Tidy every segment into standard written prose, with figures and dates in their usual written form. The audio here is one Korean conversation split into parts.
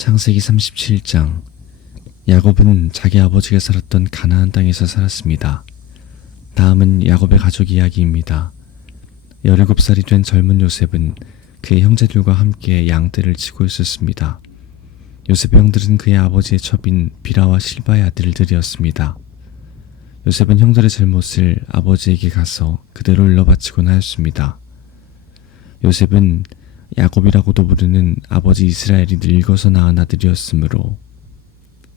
창세기 37장. 야곱은 자기 아버지가 살았던 가나안 땅에서 살았습니다. 다음은 야곱의 가족 이야기입니다. 17살이 된 젊은 요셉은 그의 형제들과 함께 양떼를 치고 있었습니다. 요셉의 형들은 그의 아버지의 첩인 비라와 실바의 아들들이었습니다. 요셉은 형들의 잘못을 아버지에게 가서 그대로 일러바치곤 하였습니다. 요셉은 야곱이라고도 부르는 아버지 이스라엘이 늙어서 낳은 아들이었으므로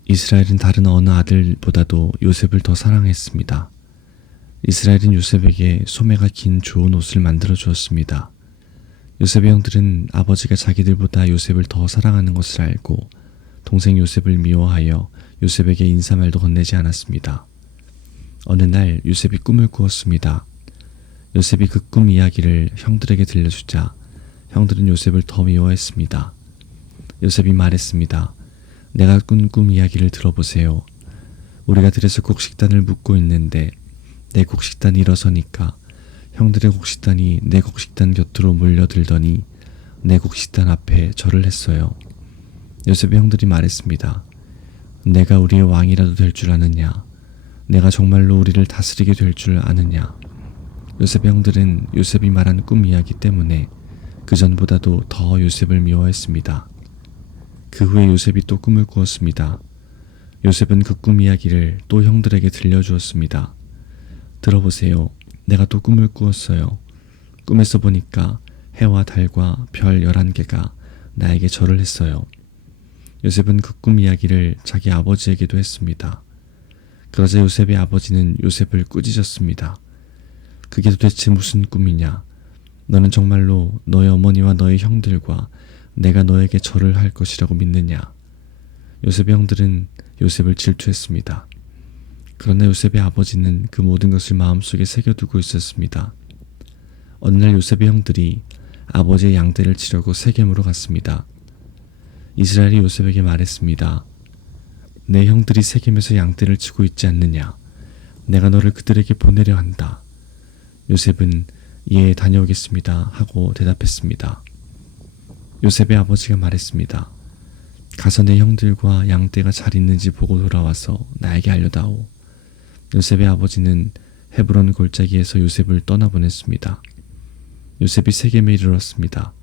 이스라엘은 다른 어느 아들보다도 요셉을 더 사랑했습니다. 이스라엘은 요셉에게 소매가 긴 좋은 옷을 만들어 주었습니다. 요셉의 형들은 아버지가 자기들보다 요셉을 더 사랑하는 것을 알고 동생 요셉을 미워하여 요셉에게 인사말도 건네지 않았습니다. 어느 날 요셉이 꿈을 꾸었습니다. 요셉이 그 꿈 이야기를 형들에게 들려주자 형들은 요셉을 더 미워했습니다. 요셉이 말했습니다. 내가 꾼 꿈 이야기를 들어보세요. 우리가 들에서 곡식단을 묶고 있는데 내 곡식단이 일어서니까 형들의 곡식단이 내 곡식단 곁으로 몰려들더니 내 곡식단 앞에 절을 했어요. 요셉의 형들이 말했습니다. 내가 우리의 왕이라도 될 줄 아느냐? 내가 정말로 우리를 다스리게 될 줄 아느냐? 요셉의 형들은 요셉이 말한 꿈 이야기 때문에 그 전보다도 더 요셉을 미워했습니다. 그 후에 요셉이 또 꿈을 꾸었습니다. 요셉은 그 꿈 이야기를 또 형들에게 들려주었습니다. 들어보세요. 내가 또 꿈을 꾸었어요. 꿈에서 보니까 해와 달과 별 11개가 나에게 절을 했어요. 요셉은 그 꿈 이야기를 자기 아버지에게도 했습니다. 그러자 요셉의 아버지는 요셉을 꾸짖었습니다. 그게 도대체 무슨 꿈이냐? 너는 정말로 너의 어머니와 너의 형들과 내가 너에게 절을 할 것이라고 믿느냐? 요셉의 형들은 요셉을 질투했습니다. 그러나 요셉의 아버지는 그 모든 것을 마음속에 새겨두고 있었습니다. 어느 날 요셉의 형들이 아버지의 양떼를 치려고 세겜으로 갔습니다. 이스라엘이 요셉에게 말했습니다. 내 형들이 세겜에서 양떼를 치고 있지 않느냐? 내가 너를 그들에게 보내려 한다. 요셉은 예, 다녀오겠습니다 하고 대답했습니다. 요셉의 아버지가 말했습니다. 가서 내 형들과 양떼가 잘 있는지 보고 돌아와서 나에게 알려다오. 요셉의 아버지는 헤브론 골짜기에서 요셉을 떠나보냈습니다. 요셉이 세겜에 이르렀습니다.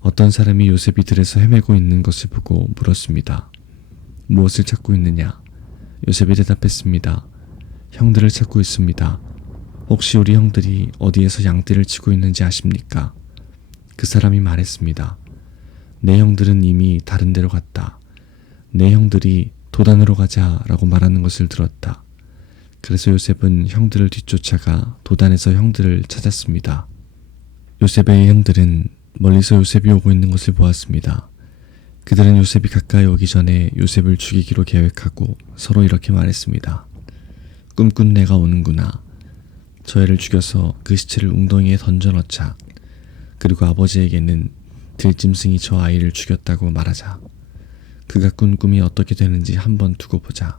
어떤 사람이 요셉이 들에서 헤매고 있는 것을 보고 물었습니다. 무엇을 찾고 있느냐? 요셉이 대답했습니다. 형들을 찾고 있습니다. 혹시 우리 형들이 어디에서 양떼를 치고 있는지 아십니까? 그 사람이 말했습니다. 내 형들은 이미 다른 데로 갔다. 내 형들이 도단으로 가자라고 말하는 것을 들었다. 그래서 요셉은 형들을 뒤쫓아가 도단에서 형들을 찾았습니다. 요셉의 형들은 멀리서 요셉이 오고 있는 것을 보았습니다. 그들은 요셉이 가까이 오기 전에 요셉을 죽이기로 계획하고 서로 이렇게 말했습니다. 꿈꾼 내가 오는구나. 저 애를 죽여서 그 시체를 웅덩이에 던져넣자. 그리고 아버지에게는 들짐승이 저 아이를 죽였다고 말하자. 그가 꾼 꿈이 어떻게 되는지 한번 두고 보자.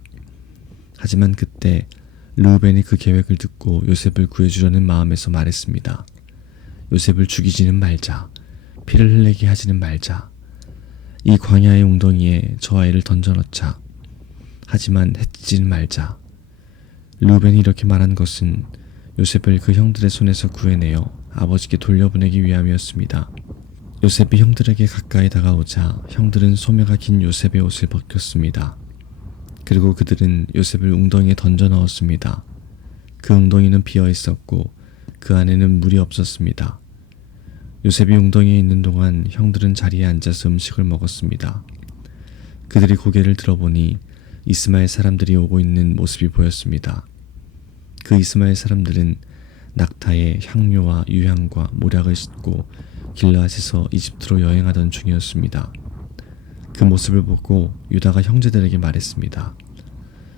하지만 그때 르우벤이 그 계획을 듣고 요셉을 구해주려는 마음에서 말했습니다. 요셉을 죽이지는 말자. 피를 흘리게 하지는 말자. 이 광야의 웅덩이에 저 아이를 던져넣자. 하지만 해치지는 말자. 르우벤이 이렇게 말한 것은 요셉을 그 형들의 손에서 구해내어 아버지께 돌려보내기 위함이었습니다. 요셉이 형들에게 가까이 다가오자 형들은 소매가 긴 요셉의 옷을 벗겼습니다. 그리고 그들은 요셉을 웅덩이에 던져 넣었습니다. 그 웅덩이는 비어 있었고 그 안에는 물이 없었습니다. 요셉이 웅덩이에 있는 동안 형들은 자리에 앉아서 음식을 먹었습니다. 그들이 고개를 들어보니 이스마엘 사람들이 오고 있는 모습이 보였습니다. 그 이스마엘 사람들은 낙타에 향료와 유향과 모략을 싣고 길르앗에서 이집트로 여행하던 중이었습니다. 그 모습을 보고 유다가 형제들에게 말했습니다.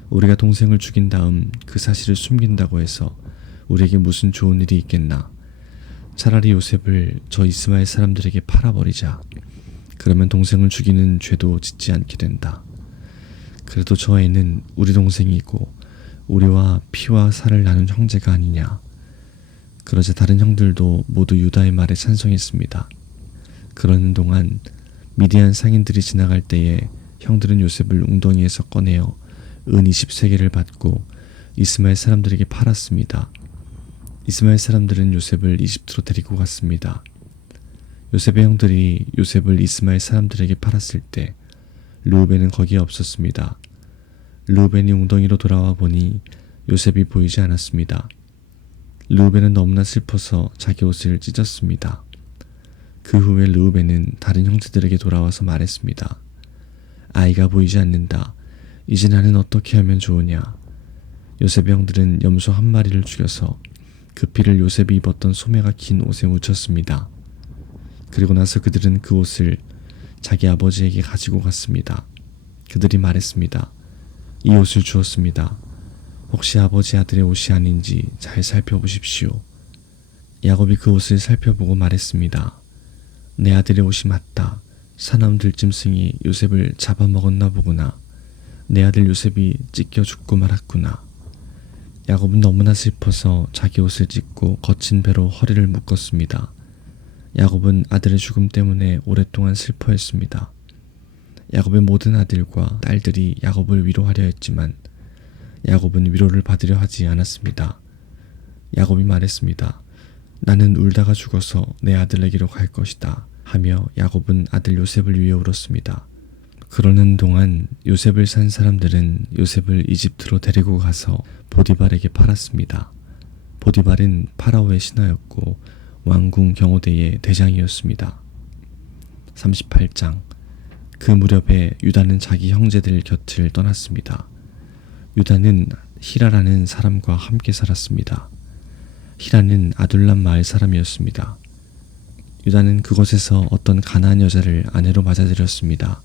우리가 동생을 죽인 다음 그 사실을 숨긴다고 해서 우리에게 무슨 좋은 일이 있겠나? 차라리 요셉을 저 이스마엘 사람들에게 팔아버리자. 그러면 동생을 죽이는 죄도 짓지 않게 된다. 그래도 저 애는 우리 동생이고 우리와 피와 살을 나눈 형제가 아니냐. 그러자 다른 형들도 모두 유다의 말에 찬성했습니다. 그러는 동안 미디안 상인들이 지나갈 때에 형들은 요셉을 웅덩이에서 꺼내어 은 20세겔을 받고 이스마엘 사람들에게 팔았습니다. 이스마엘 사람들은 요셉을 이집트로 데리고 갔습니다. 요셉의 형들이 요셉을 이스마엘 사람들에게 팔았을 때 르우벤은 거기에 없었습니다. 르우벤이 웅덩이로 돌아와 보니 요셉이 보이지 않았습니다. 르우벤은 너무나 슬퍼서 자기 옷을 찢었습니다. 그 후에 르우벤은 다른 형제들에게 돌아와서 말했습니다. 아이가 보이지 않는다. 이제 나는 어떻게 하면 좋으냐. 요셉의 형들은 염소 한 마리를 죽여서 그 피를 요셉이 입었던 소매가 긴 옷에 묻혔습니다. 그리고 나서 그들은 그 옷을 자기 아버지에게 가지고 갔습니다. 그들이 말했습니다. 이 옷을 주었습니다. 혹시 아버지 아들의 옷이 아닌지 잘 살펴보십시오. 야곱이 그 옷을 살펴보고 말했습니다. 내 아들의 옷이 맞다. 사나운 들짐승이 요셉을 잡아먹었나 보구나. 내 아들 요셉이 찢겨 죽고 말았구나. 야곱은 너무나 슬퍼서 자기 옷을 찢고 거친 배로 허리를 묶었습니다. 야곱은 아들의 죽음 때문에 오랫동안 슬퍼했습니다. 야곱의 모든 아들과 딸들이 야곱을 위로하려 했지만 야곱은 위로를 받으려 하지 않았습니다. 야곱이 말했습니다. 나는 울다가 죽어서 내 아들에게로 갈 것이다 하며 야곱은 아들 요셉을 위해 울었습니다. 그러는 동안 요셉을 산 사람들은 요셉을 이집트로 데리고 가서 보디발에게 팔았습니다. 보디발은 파라오의 신하였고 왕궁 경호대의 대장이었습니다. 38장. 그 무렵에 유다는 자기 형제들 곁을 떠났습니다. 유다는 히라라는 사람과 함께 살았습니다. 히라는 아둘람 마을 사람이었습니다. 유다는 그곳에서 어떤 가나안 여자를 아내로 맞아들였습니다.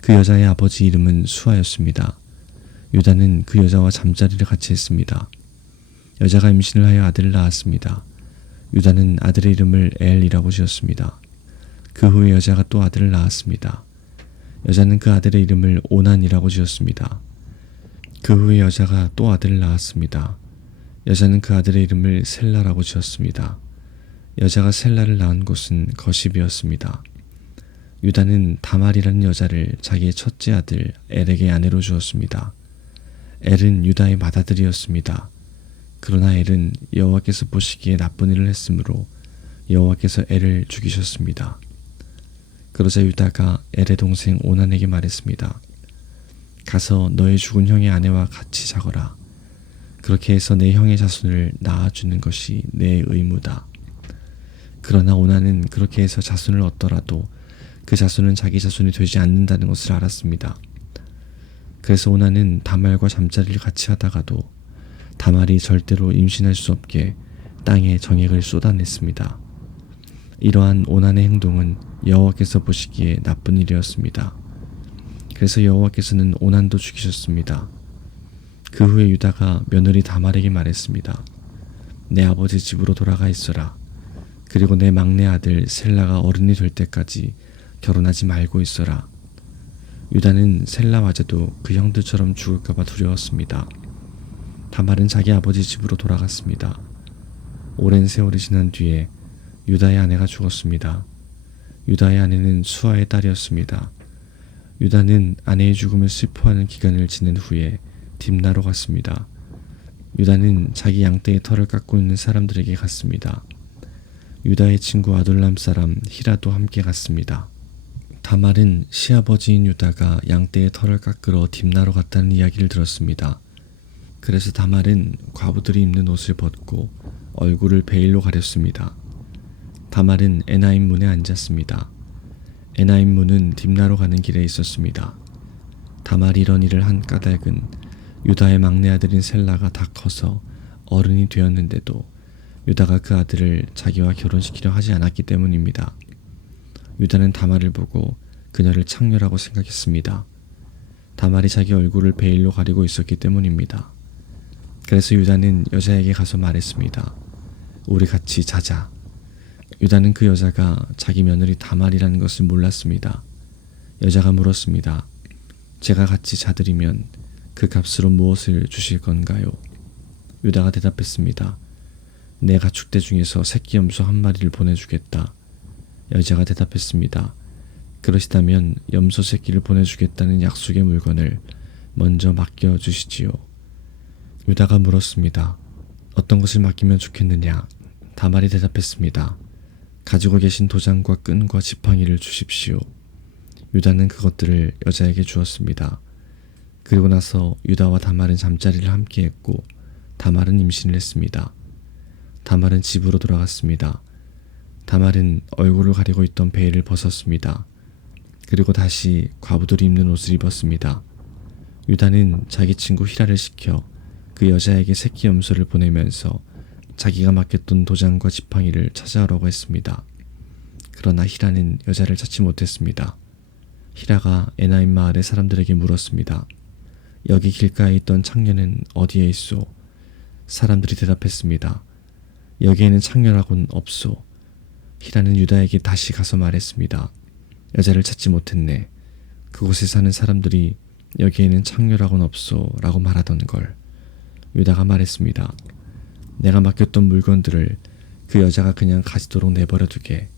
그 여자의 아버지 이름은 수아였습니다. 유다는 그 여자와 잠자리를 같이 했습니다. 여자가 임신을 하여 아들을 낳았습니다. 유다는 아들의 이름을 엘이라고 지었습니다. 그 후에 여자가 또 아들을 낳았습니다. 여자는 그 아들의 이름을 오난이라고 지었습니다. 그 후에 여자가 또 아들을 낳았습니다. 여자는 그 아들의 이름을 셀라라고 지었습니다. 여자가 셀라를 낳은 곳은 거십이었습니다. 유다는 다말이라는 여자를 자기의 첫째 아들 엘에게 아내로 주었습니다. 엘은 유다의 맏아들이었습니다. 그러나 엘은 여호와께서 보시기에 나쁜 일을 했으므로 여호와께서 엘을 죽이셨습니다. 그러자 유다가 엘의 동생 오난에게 말했습니다. 가서 너의 죽은 형의 아내와 같이 자거라. 그렇게 해서 내 형의 자손을 낳아주는 것이 내 의무다. 그러나 오난은 그렇게 해서 자손을 얻더라도 그 자손은 자기 자손이 되지 않는다는 것을 알았습니다. 그래서 오난은 다말과 잠자리를 같이 하다가도 다말이 절대로 임신할 수 없게 땅에 정액을 쏟아냈습니다. 이러한 오난의 행동은 여호와께서 보시기에 나쁜 일이었습니다. 그래서 여호와께서는 오난도 죽이셨습니다. 그 후에 유다가 며느리 다말에게 말했습니다. 내 아버지 집으로 돌아가 있어라. 그리고 내 막내 아들 셀라가 어른이 될 때까지 결혼하지 말고 있어라. 유다는 셀라마저도 그 형들처럼 죽을까봐 두려웠습니다. 다말은 자기 아버지 집으로 돌아갔습니다. 오랜 세월이 지난 뒤에 유다의 아내가 죽었습니다. 유다의 아내는 수아의 딸이었습니다. 유다는 아내의 죽음을 슬퍼하는 기간을 지낸 후에 딥나로 갔습니다. 유다는 자기 양떼의 털을 깎고 있는 사람들에게 갔습니다. 유다의 친구 아둘람 사람 히라도 함께 갔습니다. 다말은 시아버지인 유다가 양떼의 털을 깎으러 딥나로 갔다는 이야기를 들었습니다. 그래서 다말은 과부들이 입는 옷을 벗고 얼굴을 베일로 가렸습니다. 다말은 에나임 문에 앉았습니다. 에나임 문은 딥나로 가는 길에 있었습니다. 다말이 이런 일을 한 까닭은 유다의 막내 아들인 셀라가 다 커서 어른이 되었는데도 유다가 그 아들을 자기와 결혼시키려 하지 않았기 때문입니다. 유다는 다말을 보고 그녀를 창녀라고 생각했습니다. 다말이 자기 얼굴을 베일로 가리고 있었기 때문입니다. 그래서 유다는 여자에게 가서 말했습니다. 우리 같이 자자. 유다는 그 여자가 자기 며느리 다말이라는 것을 몰랐습니다. 여자가 물었습니다. 제가 같이 자드리면 그 값으로 무엇을 주실 건가요? 유다가 대답했습니다. 내 가축대 중에서 새끼 염소 한 마리를 보내주겠다. 여자가 대답했습니다. 그러시다면 염소 새끼를 보내주겠다는 약속의 물건을 먼저 맡겨주시지요. 유다가 물었습니다. 어떤 것을 맡기면 좋겠느냐? 다말이 대답했습니다. 가지고 계신 도장과 끈과 지팡이를 주십시오. 유다는 그것들을 여자에게 주었습니다. 그리고 나서 유다와 다말은 잠자리를 함께 했고 다말은 임신을 했습니다. 다말은 집으로 돌아갔습니다. 다말은 얼굴을 가리고 있던 베일을 벗었습니다. 그리고 다시 과부들이 입는 옷을 입었습니다. 유다는 자기 친구 히라를 시켜 그 여자에게 새끼 염소를 보내면서 자기가 맡겼던 도장과 지팡이를 찾아오라고 했습니다. 그러나 히라는 여자를 찾지 못했습니다. 히라가 에나임 마을의 사람들에게 물었습니다. 여기 길가에 있던 창녀는 어디에 있소? 사람들이 대답했습니다. 여기에는 창녀라고는 없소. 히라는 유다에게 다시 가서 말했습니다. 여자를 찾지 못했네. 그곳에 사는 사람들이 여기에는 창녀라고는 없소 라고 말하던 걸. 유다가 말했습니다. 내가 맡겼던 물건들을 그 여자가 그냥 가지도록 내버려 두게.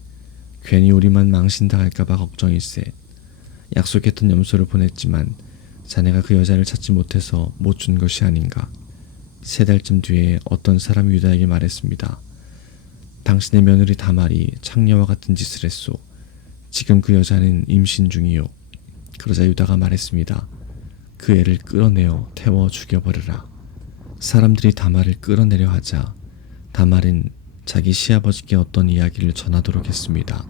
괜히 우리만 망신당할까봐 걱정일세. 약속했던 염소를 보냈지만 자네가 그 여자를 찾지 못해서 못 준 것이 아닌가. 3달쯤 뒤에 어떤 사람이 유다에게 말했습니다. 당신의 며느리 다말이 창녀와 같은 짓을 했소. 지금 그 여자는 임신 중이요. 그러자 유다가 말했습니다. 그 애를 끌어내어 태워 죽여버려라. 사람들이 다말을 끌어내려 하자 다말은 자기 시아버지께 어떤 이야기를 전하도록 했습니다.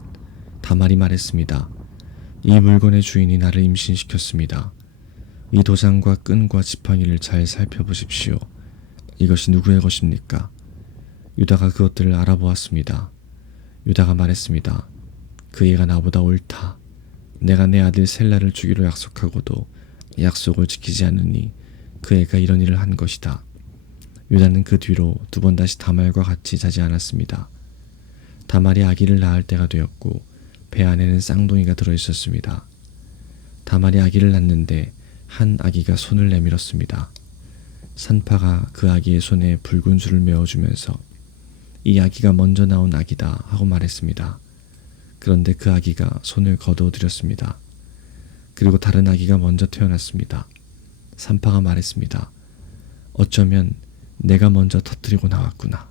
다말이 말했습니다. 이 물건의 주인이 나를 임신시켰습니다. 이 도장과 끈과 지팡이를 잘 살펴보십시오. 이것이 누구의 것입니까? 유다가 그것들을 알아보았습니다. 유다가 말했습니다. 그 애가 나보다 옳다. 내가 내 아들 셀라를 주기로 약속하고도 약속을 지키지 않으니 그 애가 이런 일을 한 것이다. 유다는 그 뒤로 2번 다시 다말과 같이 자지 않았습니다. 다말이 아기를 낳을 때가 되었고 배 안에는 쌍둥이가 들어있었습니다. 다말이 아기를 낳는데 한 아기가 손을 내밀었습니다. 산파가 그 아기의 손에 붉은 줄을 메어주면서 이 아기가 먼저 나온 아기다 하고 말했습니다. 그런데 그 아기가 손을 거두어들였습니다. 그리고 다른 아기가 먼저 태어났습니다. 산파가 말했습니다. 어쩌면 내가 먼저 터뜨리고 나왔구나.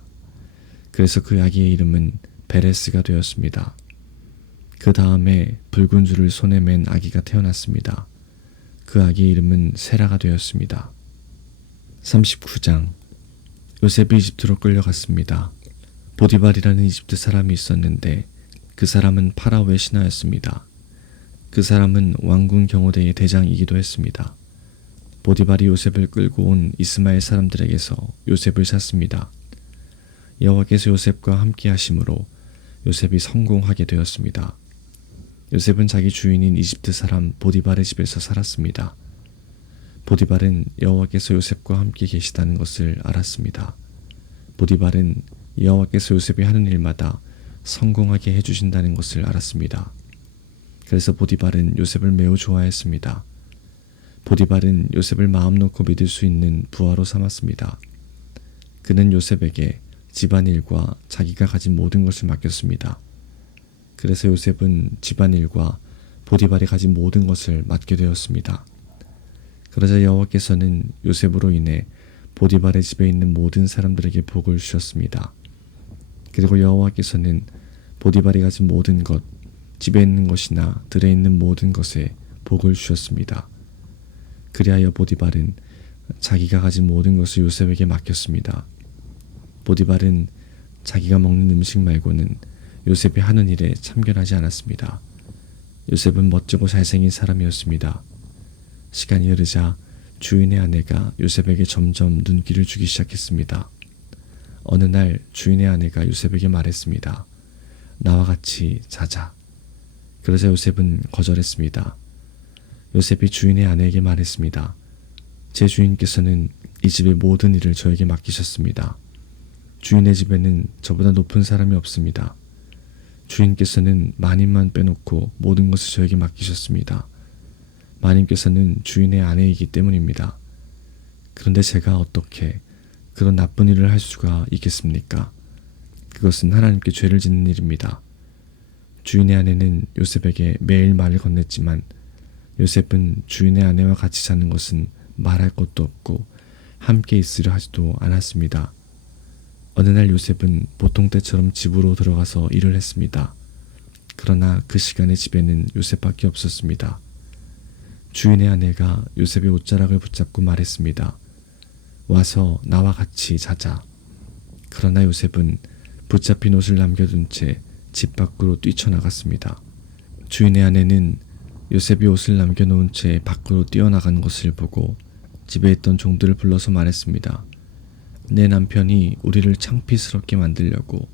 그래서 그 아기의 이름은 베레스가 되었습니다. 그 다음에 붉은 줄을 손에 맨 아기가 태어났습니다. 그 아기의 이름은 세라가 되었습니다. 39장. 요셉이 이집트로 끌려갔습니다. 보디발이라는 이집트 사람이 있었는데 그 사람은 파라오의 신하였습니다. 그 사람은 왕궁 경호대의 대장이기도 했습니다. 보디발이 요셉을 끌고 온 이스마엘 사람들에게서 요셉을 샀습니다. 여호와께서 요셉과 함께 하심으로 요셉이 성공하게 되었습니다. 요셉은 자기 주인인 이집트 사람 보디발의 집에서 살았습니다. 보디발은 여호와께서 요셉과 함께 계시다는 것을 알았습니다. 보디발은 여호와께서 요셉이 하는 일마다 성공하게 해주신다는 것을 알았습니다. 그래서 보디발은 요셉을 매우 좋아했습니다. 보디발은 요셉을 마음 놓고 믿을 수 있는 부하로 삼았습니다. 그는 요셉에게 집안일과 자기가 가진 모든 것을 맡겼습니다. 그래서 요셉은 집안일과 보디발이 가진 모든 것을 맡게 되었습니다. 그러자 여호와께서는 요셉으로 인해 보디발의 집에 있는 모든 사람들에게 복을 주셨습니다. 그리고 여호와께서는 보디발이 가진 모든 것, 집에 있는 것이나 들에 있는 모든 것에 복을 주셨습니다. 그리하여 보디발은 자기가 가진 모든 것을 요셉에게 맡겼습니다. 보디발은 자기가 먹는 음식 말고는 요셉이 하는 일에 참견하지 않았습니다. 요셉은 멋지고 잘생긴 사람이었습니다. 시간이 흐르자 주인의 아내가 요셉에게 점점 눈길을 주기 시작했습니다. 어느 날 주인의 아내가 요셉에게 말했습니다. 나와 같이 자자. 그러자 요셉은 거절했습니다. 요셉이 주인의 아내에게 말했습니다. 제 주인께서는 이 집의 모든 일을 저에게 맡기셨습니다. 주인의 집에는 저보다 높은 사람이 없습니다. 주인께서는 마님만 빼놓고 모든 것을 저에게 맡기셨습니다. 마님께서는 주인의 아내이기 때문입니다. 그런데 제가 어떻게 그런 나쁜 일을 할 수가 있겠습니까? 그것은 하나님께 죄를 짓는 일입니다. 주인의 아내는 요셉에게 매일 말을 건넸지만 요셉은 주인의 아내와 같이 자는 것은 말할 것도 없고 함께 있으려 하지도 않았습니다. 어느 날 요셉은 보통 때처럼 집으로 들어가서 일을 했습니다. 그러나 그 시간에 집에는 요셉밖에 없었습니다. 주인의 아내가 요셉의 옷자락을 붙잡고 말했습니다. 와서 나와 같이 자자. 그러나 요셉은 붙잡힌 옷을 남겨둔 채 집 밖으로 뛰쳐나갔습니다. 주인의 아내는 요셉이 옷을 남겨놓은 채 밖으로 뛰어나간 것을 보고 집에 있던 종들을 불러서 말했습니다. 내 남편이 우리를 창피스럽게 만들려고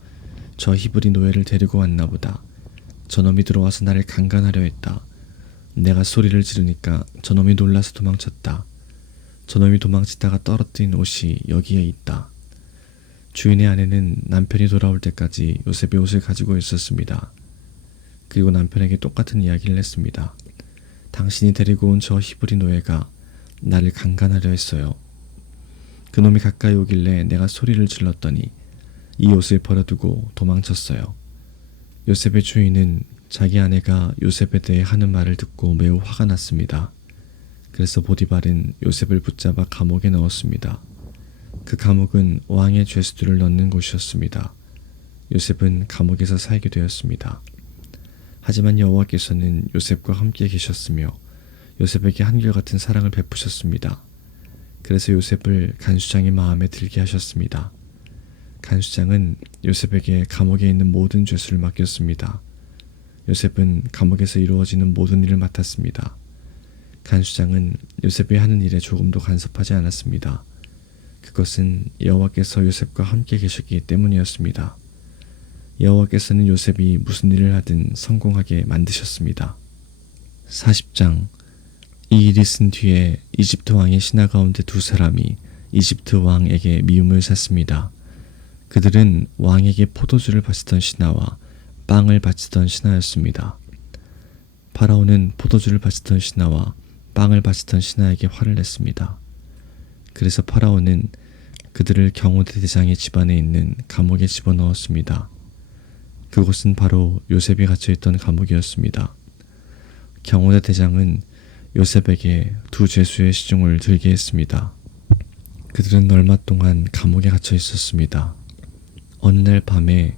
저 히브리 노예를 데리고 왔나 보다. 저놈이 들어와서 나를 강간하려 했다. 내가 소리를 지르니까 저놈이 놀라서 도망쳤다. 저놈이 도망치다가 떨어뜨린 옷이 여기에 있다. 주인의 아내는 남편이 돌아올 때까지 요셉의 옷을 가지고 있었습니다. 그리고 남편에게 똑같은 이야기를 했습니다. 당신이 데리고 온 저 히브리 노예가 나를 강간하려 했어요. 그놈이 가까이 오길래 내가 소리를 질렀더니 이 옷을 버려두고 도망쳤어요. 요셉의 주인은 자기 아내가 요셉에 대해 하는 말을 듣고 매우 화가 났습니다. 그래서 보디발은 요셉을 붙잡아 감옥에 넣었습니다. 그 감옥은 왕의 죄수들을 넣는 곳이었습니다. 요셉은 감옥에서 살게 되었습니다. 하지만 여호와께서는 요셉과 함께 계셨으며 요셉에게 한결같은 사랑을 베푸셨습니다. 그래서 요셉을 간수장의 마음에 들게 하셨습니다. 간수장은 요셉에게 감옥에 있는 모든 죄수를 맡겼습니다. 요셉은 감옥에서 이루어지는 모든 일을 맡았습니다. 간수장은 요셉이 하는 일에 조금도 간섭하지 않았습니다. 그것은 여호와께서 요셉과 함께 계셨기 때문이었습니다. 여호와께서는 요셉이 무슨 일을 하든 성공하게 만드셨습니다. 40장. 이 일이 있은 뒤에 이집트 왕의 신하 가운데 두 사람이 이집트 왕에게 미움을 샀습니다. 그들은 왕에게 포도주를 바치던 신하와 빵을 바치던 신하였습니다. 파라오는 포도주를 바치던 신하와 빵을 바치던 신하에게 화를 냈습니다. 그래서 파라오는 그들을 경호대 대장의 집안에 있는 감옥에 집어넣었습니다. 그곳은 바로 요셉이 갇혀있던 감옥이었습니다. 경호대 대장은 요셉에게 두 죄수의 시중을 들게 했습니다. 그들은 얼마 동안 감옥에 갇혀 있었습니다. 어느 날 밤에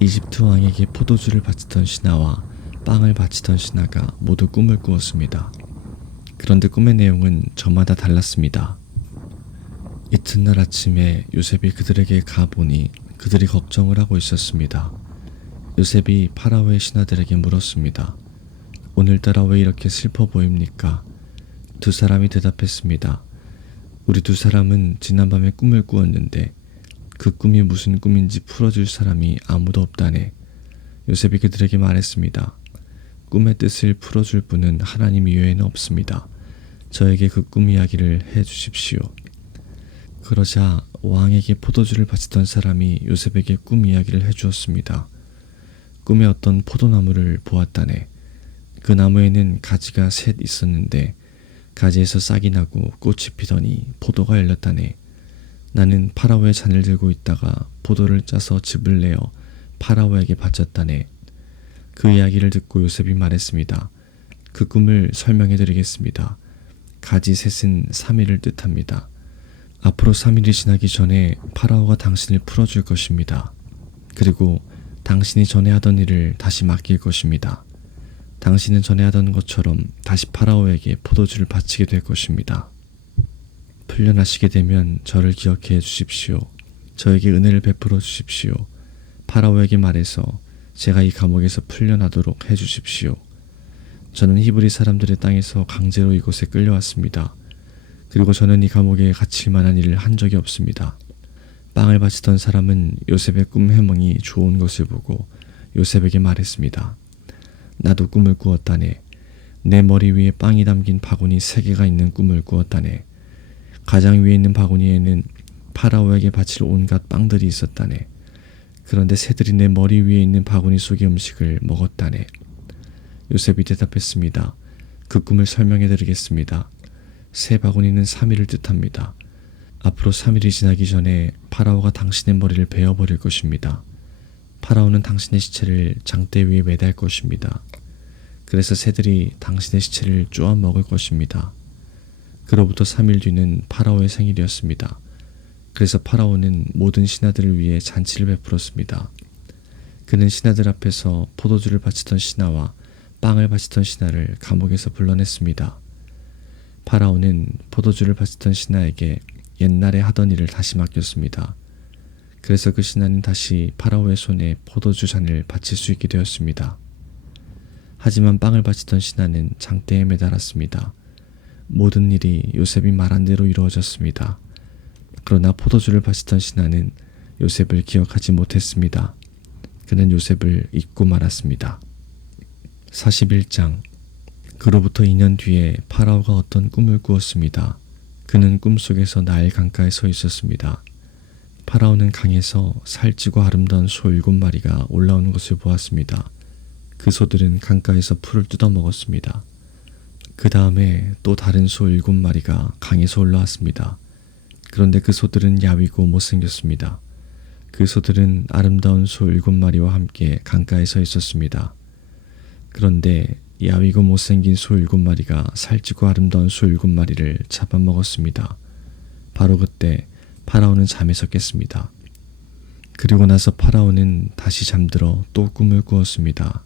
이집트 왕에게 포도주를 바치던 신하와 빵을 바치던 신하가 모두 꿈을 꾸었습니다. 그런데 꿈의 내용은 저마다 달랐습니다. 이튿날 아침에 요셉이 그들에게 가보니 그들이 걱정을 하고 있었습니다. 요셉이 파라오의 신하들에게 물었습니다. 오늘따라 왜 이렇게 슬퍼 보입니까? 두 사람이 대답했습니다. 우리 두 사람은 지난밤에 꿈을 꾸었는데 그 꿈이 무슨 꿈인지 풀어줄 사람이 아무도 없다네. 요셉이 그들에게 말했습니다. 꿈의 뜻을 풀어줄 분은 하나님 이외에는 없습니다. 저에게 그 꿈 이야기를 해주십시오. 그러자 왕에게 포도주를 바치던 사람이 요셉에게 꿈 이야기를 해주었습니다. 꿈에 어떤 포도나무를 보았다네. 그 나무에는 가지가 셋 있었는데 가지에서 싹이 나고 꽃이 피더니 포도가 열렸다네. 나는 파라오의 잔을 들고 있다가 포도를 짜서 즙을 내어 파라오에게 바쳤다네. 그 이야기를 듣고 요셉이 말했습니다. 그 꿈을 설명해 드리겠습니다. 가지 셋은 3일을 뜻합니다. 앞으로 3일이 지나기 전에 파라오가 당신을 풀어줄 것입니다. 그리고 당신이 전에 하던 일을 다시 맡길 것입니다. 당신은 전에 하던 것처럼 다시 파라오에게 포도주를 바치게 될 것입니다. 풀려나시게 되면 저를 기억해 주십시오. 저에게 은혜를 베풀어 주십시오. 파라오에게 말해서 제가 이 감옥에서 풀려나도록 해 주십시오. 저는 히브리 사람들의 땅에서 강제로 이곳에 끌려왔습니다. 그리고 저는 이 감옥에 갇힐 만한 일을 한 적이 없습니다. 빵을 바치던 사람은 요셉의 꿈 해몽이 좋은 것을 보고 요셉에게 말했습니다. 나도 꿈을 꾸었다네. 내 머리 위에 빵이 담긴 바구니 3개가 있는 꿈을 꾸었다네. 가장 위에 있는 바구니에는 파라오에게 바칠 온갖 빵들이 있었다네. 그런데 새들이 내 머리 위에 있는 바구니 속의 음식을 먹었다네. 요셉이 대답했습니다. 그 꿈을 설명해 드리겠습니다. 새 바구니는 3일을 뜻합니다. 앞으로 3일이 지나기 전에 파라오가 당신의 머리를 베어버릴 것입니다. 파라오는 당신의 시체를 장대 위에 매달 것입니다. 그래서 새들이 당신의 시체를 쪼아 먹을 것입니다. 그로부터 3일 뒤는 파라오의 생일이었습니다. 그래서 파라오는 모든 신하들을 위해 잔치를 베풀었습니다. 그는 신하들 앞에서 포도주를 바치던 신하와 빵을 바치던 신하를 감옥에서 불러냈습니다. 파라오는 포도주를 바치던 신하에게 옛날에 하던 일을 다시 맡겼습니다. 그래서 그 신하는 다시 파라오의 손에 포도주 잔을 바칠 수 있게 되었습니다. 하지만 빵을 바치던 신하는 장대에 매달았습니다. 모든 일이 요셉이 말한 대로 이루어졌습니다. 그러나 포도주를 바치던 신하는 요셉을 기억하지 못했습니다. 그는 요셉을 잊고 말았습니다. 41장. 그로부터 2년 뒤에 파라오가 어떤 꿈을 꾸었습니다. 그는 꿈속에서 나일 강가에 서 있었습니다. 파라오는 강에서 살찌고 아름다운 소 7마리가 올라오는 것을 보았습니다. 그 소들은 강가에서 풀을 뜯어 먹었습니다. 그 다음에 또 다른 소 7마리가 강에서 올라왔습니다. 그런데 그 소들은 야위고 못생겼습니다. 그 소들은 아름다운 소 7마리와 함께 강가에 서 있었습니다. 그런데 야위고 못생긴 소 7마리가 살찌고 아름다운 소 7마리를 잡아먹었습니다. 바로 그때 파라오는 잠에서 깼습니다. 그리고 나서 파라오는 다시 잠들어 또 꿈을 꾸었습니다.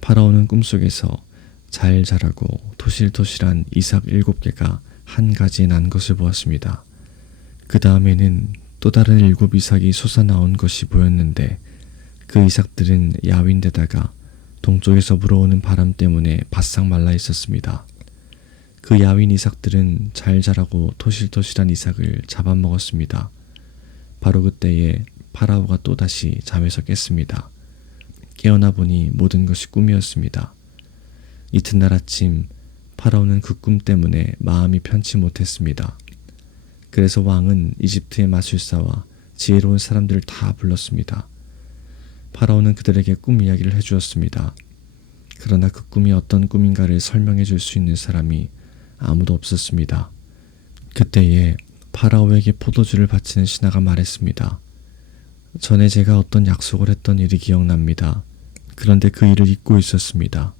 파라오는 꿈속에서 잘 자라고 토실토실한 이삭 7개가 한 가지에 난 것을 보았습니다. 그 다음에는 또 다른 7 이삭이 솟아나온 것이 보였는데 그 이삭들은 야윈데다가 동쪽에서 불어오는 바람 때문에 바싹 말라 있었습니다. 그 야윈 이삭들은 잘 자라고 토실토실한 이삭을 잡아먹었습니다. 바로 그때에 파라오가 또다시 잠에서 깼습니다. 깨어나 보니 모든 것이 꿈이었습니다. 이튿날 아침 파라오는 그 꿈 때문에 마음이 편치 못했습니다. 그래서 왕은 이집트의 마술사와 지혜로운 사람들을 다 불렀습니다. 파라오는 그들에게 꿈 이야기를 해주었습니다. 그러나 그 꿈이 어떤 꿈인가를 설명해 줄 수 있는 사람이 아무도 없었습니다. 그때에 파라오에게 포도주를 바치는 신하가 말했습니다. 전에 제가 어떤 약속을 했던 일이 기억납니다. 그런데 그 일을 잊고 있었습니다.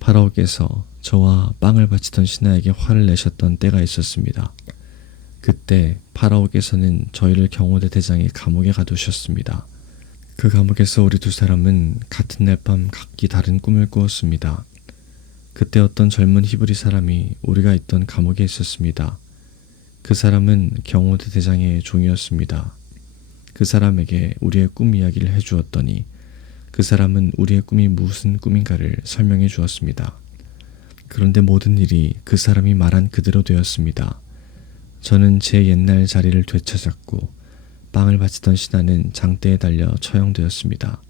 파라오께서 저와 빵을 바치던 신하에게 화를 내셨던 때가 있었습니다. 그때 파라오께서는 저희를 경호대 대장의 감옥에 가두셨습니다. 그 감옥에서 우리 2사람은 같은 날 밤 각기 다른 꿈을 꾸었습니다. 그때 어떤 젊은 히브리 사람이 우리가 있던 감옥에 있었습니다. 그 사람은 경호대 대장의 종이었습니다. 그 사람에게 우리의 꿈 이야기를 해주었더니 그 사람은 우리의 꿈이 무슨 꿈인가를 설명해 주었습니다. 그런데 모든 일이 그 사람이 말한 그대로 되었습니다. 저는 제 옛날 자리를 되찾았고 빵을 바치던 신하는 장대에 달려 처형되었습니다.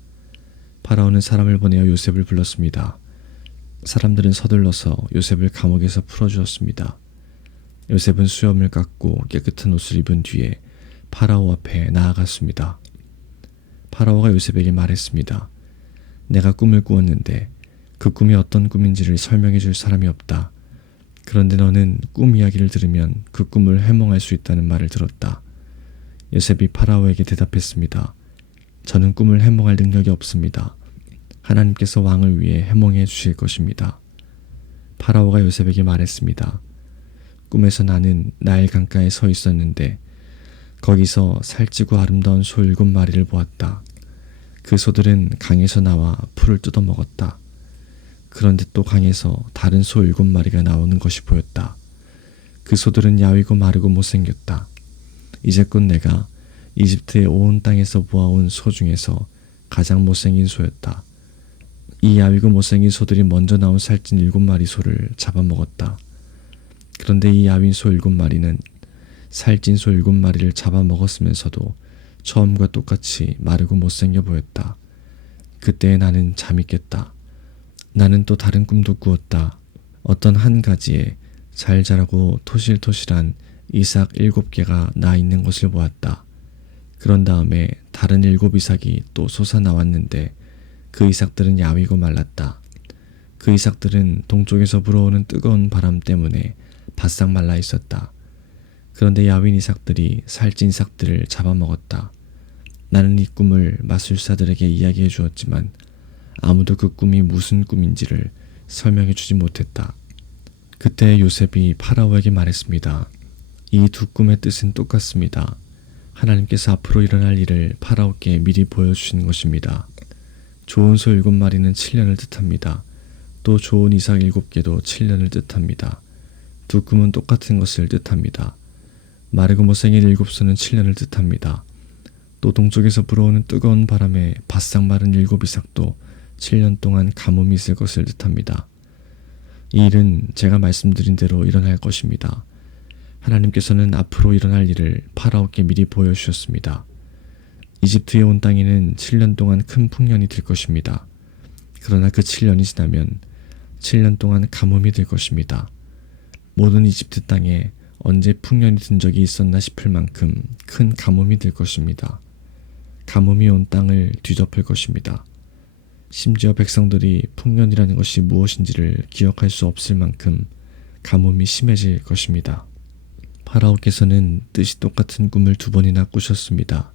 파라오는 사람을 보내어 요셉을 불렀습니다. 사람들은 서둘러서 요셉을 감옥에서 풀어주었습니다. 요셉은 수염을 깎고 깨끗한 옷을 입은 뒤에 파라오 앞에 나아갔습니다. 파라오가 요셉에게 말했습니다. 내가 꿈을 꾸었는데 그 꿈이 어떤 꿈인지를 설명해 줄 사람이 없다. 그런데 너는 꿈 이야기를 들으면 그 꿈을 해몽할 수 있다는 말을 들었다. 요셉이 파라오에게 대답했습니다. 저는 꿈을 해몽할 능력이 없습니다. 하나님께서 왕을 위해 해몽해 주실 것입니다. 파라오가 요셉에게 말했습니다. 꿈에서 나는 나일 강가에 서 있었는데 거기서 살찌고 아름다운 소 7마리를 보았다. 그 소들은 강에서 나와 풀을 뜯어 먹었다. 그런데 또 강에서 다른 소 7마리가 나오는 것이 보였다. 그 소들은 야위고 마르고 못생겼다. 이제껏 내가 이집트의 온 땅에서 보아온 소 중에서 가장 못생긴 소였다. 이 야위고 못생긴 소들이 먼저 나온 살찐 7마리 소를 잡아먹었다. 그런데 이 야윈 소 7마리는 살찐 소 7마리를 잡아먹었으면서도 처음과 똑같이 마르고 못생겨 보였다. 그때에 나는 잠이 깼다. 나는 또 다른 꿈도 꾸었다. 어떤 한 가지에 잘 자라고 토실토실한 이삭 7개가 나 있는 것을 보았다. 그런 다음에 다른 7 이삭이 또 솟아나왔는데 그 이삭들은 야위고 말랐다. 그 이삭들은 동쪽에서 불어오는 뜨거운 바람 때문에 바싹 말라 있었다. 그런데 야윈 이삭들이 살찐 이삭들을 잡아먹었다. 나는 이 꿈을 마술사들에게 이야기해 주었지만 아무도 그 꿈이 무슨 꿈인지를 설명해 주지 못했다. 그때 요셉이 파라오에게 말했습니다. 이 두 꿈의 뜻은 똑같습니다. 하나님께서 앞으로 일어날 일을 파라오께 미리 보여주신 것입니다. 좋은 소 7마리는 7년을 뜻합니다. 또 좋은 이삭 7개도 7년을 뜻합니다. 두 꿈은 똑같은 것을 뜻합니다. 마르고 못생긴 7소는 7년을 뜻합니다. 또 동쪽에서 불어오는 뜨거운 바람에 바싹 마른 7 이삭도 7년 동안 가뭄이 있을 것을 뜻합니다. 이 일은 제가 말씀드린 대로 일어날 것입니다. 하나님께서는 앞으로 일어날 일을 파라오께 미리 보여주셨습니다. 이집트에 온 땅에는 7년 동안 큰 풍년이 들 것입니다. 그러나 그 7년이 지나면 7년 동안 가뭄이 될 것입니다. 모든 이집트 땅에 언제 풍년이 든 적이 있었나 싶을 만큼 큰 가뭄이 될 것입니다. 가뭄이 온 땅을 뒤덮을 것입니다. 심지어 백성들이 풍년이라는 것이 무엇인지를 기억할 수 없을 만큼 가뭄이 심해질 것입니다. 파라오께서는 뜻이 똑같은 꿈을 2번이나 꾸셨습니다.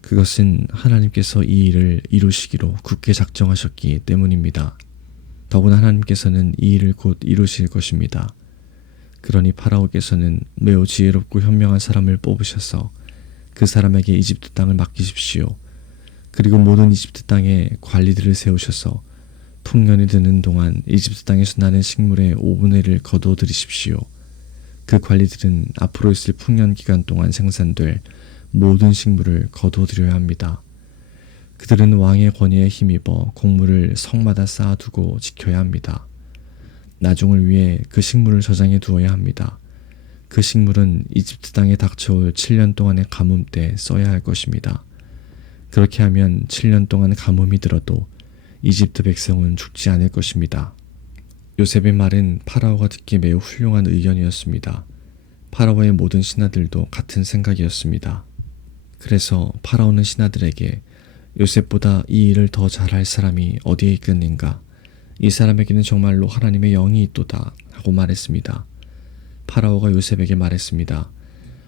그것은 하나님께서 이 일을 이루시기로 굳게 작정하셨기 때문입니다. 더구나 하나님께서는 이 일을 곧 이루실 것입니다. 그러니 파라오께서는 매우 지혜롭고 현명한 사람을 뽑으셔서 그 사람에게 이집트 땅을 맡기십시오. 그리고 모든 이집트 땅에 관리들을 세우셔서 풍년이 드는 동안 이집트 땅에서 나는 식물의 5분의 1을 거두어들이십시오. 그 관리들은 앞으로 있을 풍년 기간 동안 생산될 모든 식물을 거두어들여야 합니다. 그들은 왕의 권위에 힘입어 곡물을 성마다 쌓아두고 지켜야 합니다. 나중을 위해 그 식물을 저장해 두어야 합니다. 그 식물은 이집트 땅에 닥쳐올 7년 동안의 가뭄 때 써야 할 것입니다. 그렇게 하면 7년 동안 가뭄이 들어도 이집트 백성은 죽지 않을 것입니다. 요셉의 말은 파라오가 듣기에 매우 훌륭한 의견이었습니다. 파라오의 모든 신하들도 같은 생각이었습니다. 그래서 파라오는 신하들에게 요셉보다 이 일을 더 잘할 사람이 어디에 있겠는가? 이 사람에게는 정말로 하나님의 영이 있도다 하고 말했습니다. 파라오가 요셉에게 말했습니다.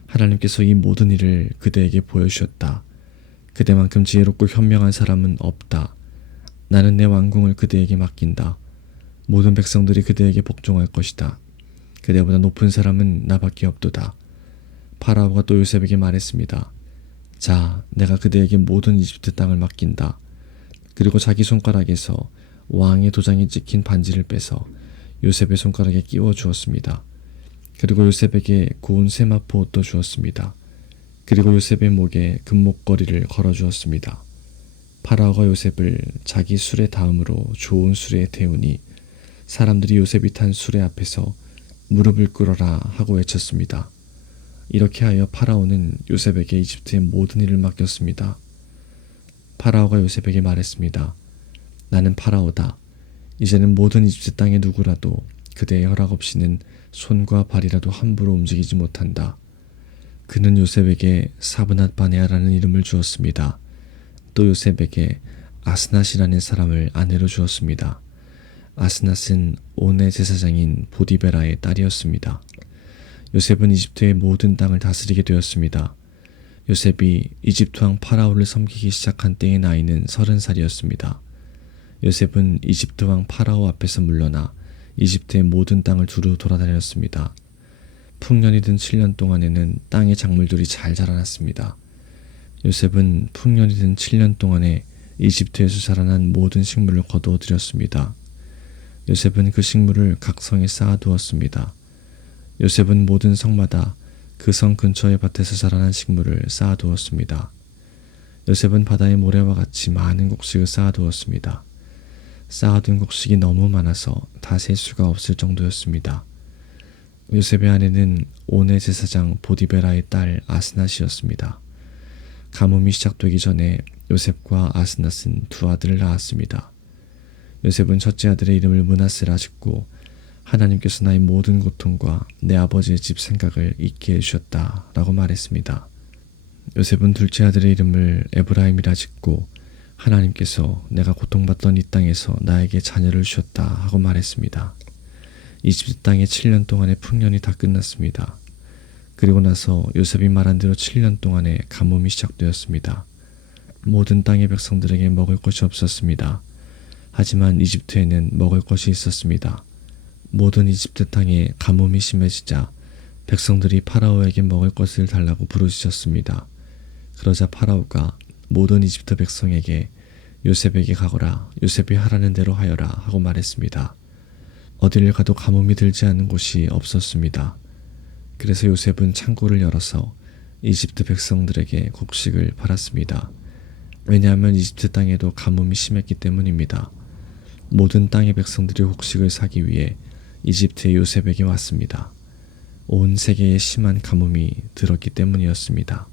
하나님께서 이 모든 일을 그대에게 보여주셨다. 그대만큼 지혜롭고 현명한 사람은 없다. 나는 내 왕궁을 그대에게 맡긴다. 모든 백성들이 그대에게 복종할 것이다. 그대보다 높은 사람은 나밖에 없도다. 파라오가 또 요셉에게 말했습니다. 자, 내가 그대에게 모든 이집트 땅을 맡긴다. 그리고 자기 손가락에서 왕의 도장이 찍힌 반지를 빼서 요셉의 손가락에 끼워 주었습니다. 그리고 요셉에게 고운 세마포 옷도 주었습니다. 그리고 요셉의 목에 금목걸이를 걸어 주었습니다. 파라오가 요셉을 자기 수레 다음으로 좋은 수레에 태우니 사람들이 요셉이 탄 수레 앞에서 무릎을 꿇어라 하고 외쳤습니다. 이렇게 하여 파라오는 요셉에게 이집트의 모든 일을 맡겼습니다. 파라오가 요셉에게 말했습니다. 나는 파라오다. 이제는 모든 이집트 땅의 누구라도 그대의 허락 없이는 손과 발이라도 함부로 움직이지 못한다. 그는 요셉에게 사브낫 바네아라는 이름을 주었습니다. 또 요셉에게 아스낫이라는 사람을 아내로 주었습니다. 아스낫은 온의 제사장인 보디베라의 딸이었습니다. 요셉은 이집트의 모든 땅을 다스리게 되었습니다. 요셉이 이집트 왕 파라오를 섬기기 시작한 때의 나이는 30살이었습니다. 요셉은 이집트 왕 파라오 앞에서 물러나 이집트의 모든 땅을 두루 돌아다녔습니다. 풍년이 든 7년 동안에는 땅의 작물들이 잘 자라났습니다. 요셉은 풍년이 든 7년 동안에 이집트에서 자라난 모든 식물을 거두어들였습니다. 요셉은 그 식물을 각 성에 쌓아두었습니다. 요셉은 모든 성마다 그 성 근처의 밭에서 자라난 식물을 쌓아두었습니다. 요셉은 바다의 모래와 같이 많은 곡식을 쌓아두었습니다. 쌓아둔 곡식이 너무 많아서 다 셀 수가 없을 정도였습니다. 요셉의 아내는 온의 제사장 보디베라의 딸 아스낫이었습니다. 가뭄이 시작되기 전에 요셉과 아스낫은 두 아들을 낳았습니다. 요셉은 첫째 아들의 이름을 므낫세라 짓고 하나님께서 나의 모든 고통과 내 아버지의 집 생각을 잊게 해주셨다 라고 말했습니다. 요셉은 둘째 아들의 이름을 에브라임이라 짓고 하나님께서 내가 고통받던 이 땅에서 나에게 자녀를 주셨다 하고 말했습니다. 이집트 땅의 7년 동안의 풍년이 다 끝났습니다. 그리고 나서 요셉이 말한 대로 7년 동안의 가뭄이 시작되었습니다. 모든 땅의 백성들에게 먹을 것이 없었습니다. 하지만 이집트에는 먹을 것이 있었습니다. 모든 이집트 땅에 가뭄이 심해지자 백성들이 파라오에게 먹을 것을 달라고 부르짖었습니다. 그러자 파라오가 모든 이집트 백성에게 요셉에게 가거라, 요셉이 하라는 대로 하여라 하고 말했습니다. 어디를 가도 가뭄이 들지 않은 곳이 없었습니다. 그래서 요셉은 창고를 열어서 이집트 백성들에게 곡식을 팔았습니다. 왜냐하면 이집트 땅에도 가뭄이 심했기 때문입니다. 모든 땅의 백성들이 곡식을 사기 위해 이집트의 요셉에게 왔습니다. 온 세계에 심한 가뭄이 들었기 때문이었습니다.